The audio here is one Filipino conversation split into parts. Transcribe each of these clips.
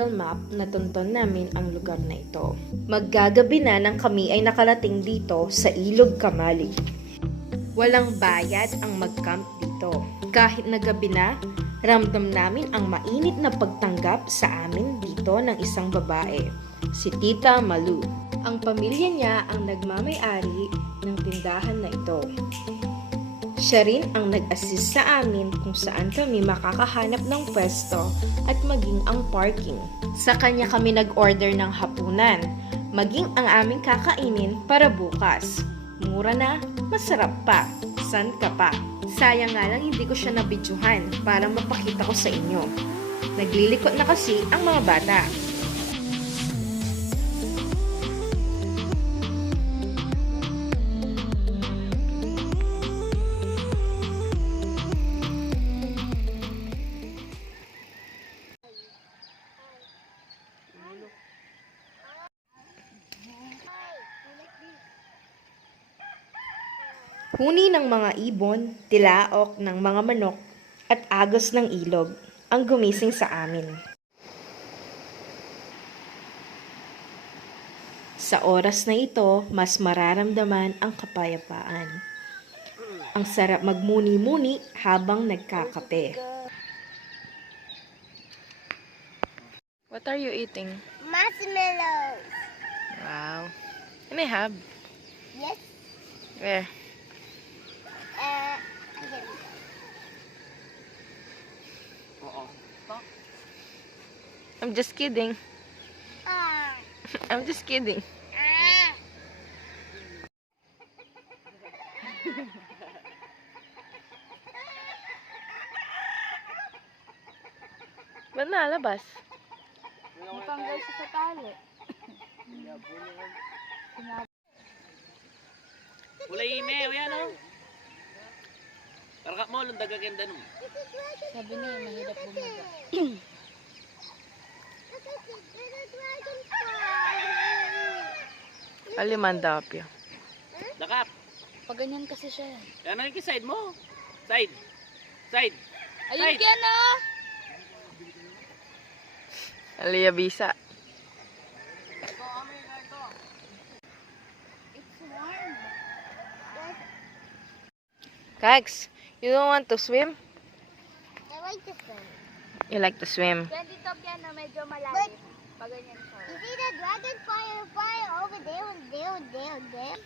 Google Map, natunton namin ang lugar na ito. Maggagabi na nang kami ay nakarating dito sa Ilog Kamalig. Walang bayad ang mag-camp dito. Kahit na gabi na, ramdam namin ang mainit na pagtanggap sa amin dito ng isang babae, si Tita Malu. Ang pamilya niya ang nagmamay-ari ng tindahan na ito. Siya rin ang nag-assist sa amin kung saan kami makakahanap ng pwesto at maging ang parking. Sa kanya kami nag-order ng hapunan, maging ang aming kakainin para bukas. Mura na, masarap pa. San ka pa? Sayang nga lang hindi ko siya nabidyuhan para mapakita ko sa inyo. Naglilikot na kasi ang mga bata. Huni ng mga ibon, tilaok ng mga manok, at agos ng ilog ang gumising sa amin. Sa oras na ito, mas mararamdaman ang kapayapaan. Ang sarap magmuni-muni habang nagkakape. What are you eating? Marshmallows. Wow. Can I have? Yes. Where? Here we go. I'm just kidding. Ah. I'm just kidding. Ah. Ba't nalabas? Natanggal siya sa tali. Ulay ime, o yan o. Parang mo, lundag agenda nung. Sabi niya, mahirap bumaga. Alimandapyo. Dakap. Pag ganyan kasi siya. Yan ang side mo. Side. Side. Ayun Side. ka na! Aliyabisa. It's warm. Kags, you don't want to swim? I like this one. You like to swim? Yan dito yan na medyo malalim. Pag ganyan siya. You see the dragonfly over there and there and there and there?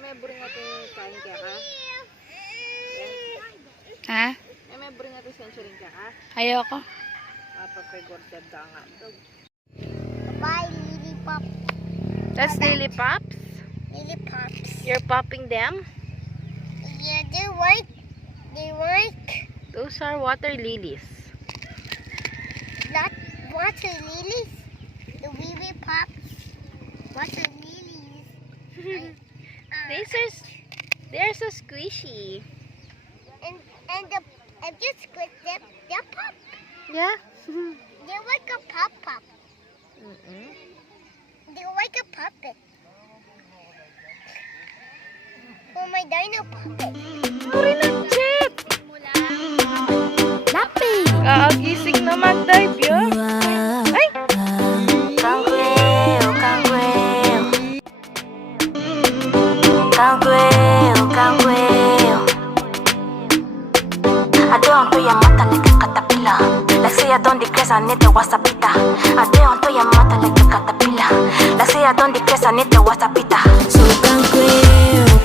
May bring natin kain kaya ka? Ha? May bring natin century kaya ka? Ayoko. Papapagorted ka nga. Bye, Lily Pop. That's lily pops? Lily Pops. You're popping them? Yeah, they work. They work. Those are water lilies. Not water lilies. The wee pops. Water lilies. They're so squishy. And just squish them. They pop. Yeah? They're like a pop. They're like a puppet. Oh, my dino puppet. Puri ng jet! Lappy. Kaagising na mag-dive yun. Ay! Adeo to your mata like a caterpillar. Like say I don't decrease, I need the wasapita. Adeo to your mata like a caterpillar. Like say I don't decrease, I need the wasapita. So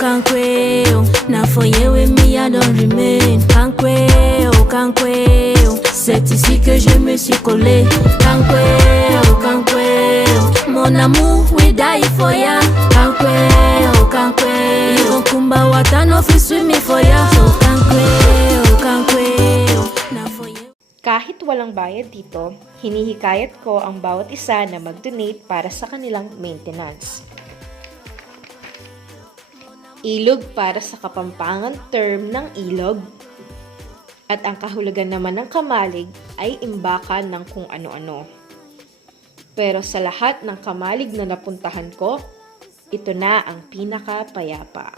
can't quail. Now for you with me, I don't remain. Can't quail. C'est ici que je me suis collé. Can't quail. Mon amour, we die for ya. Can't quail. Even kumba watano fi swimming for ya. So can't quail. Now for you. Kahit walang bayad dito, hinihikayat ko ang bawat isa na mag-donate para sa kanilang maintenance. Ilog para sa Kapampangan term ng ilog. At ang kahulugan naman ng kamalig ay imbakan ng kung ano-ano. Pero sa lahat ng kamalig na napuntahan ko, ito na ang pinakapayapa.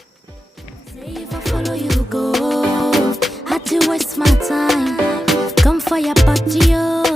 Say if I follow you go, had to waste my time. Come for your party, oh.